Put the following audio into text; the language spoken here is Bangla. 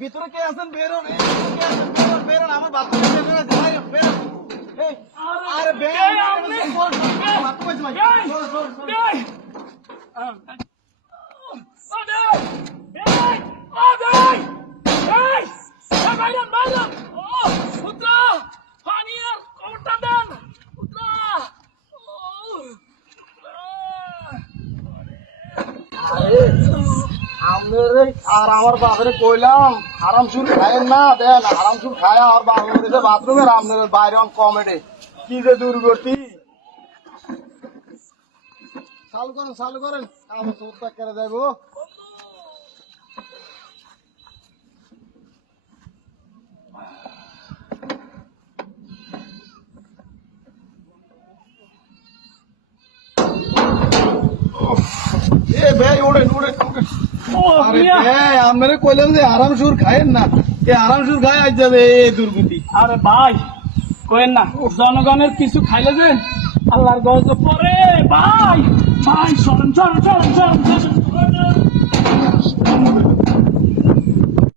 ভিতরে কে আছেন বেরোন, বেরোন আমার বাথরুমে বেরোন। আরে আর আমার বাপরে কইলাম আরাম সুর খায়েন না, দেন আরাম সুর খায় আর বাথরুমে আপনার বাইরে কমেডি কি যে দুর্গতি। চালু করেন আমার চোখটা কেটে যাবো। আপনারা কইলাম যে আরাম সুর খায়েন না, আরাম সুর খায় আজ যাবে এই দুর্গতি। আরে ভাই কইেন না, জনগণের কিছু খাইলে যে আল্লাহর গজব পরে। ভাই ভাই চলেন চলেন চলেন চলেন চলেন।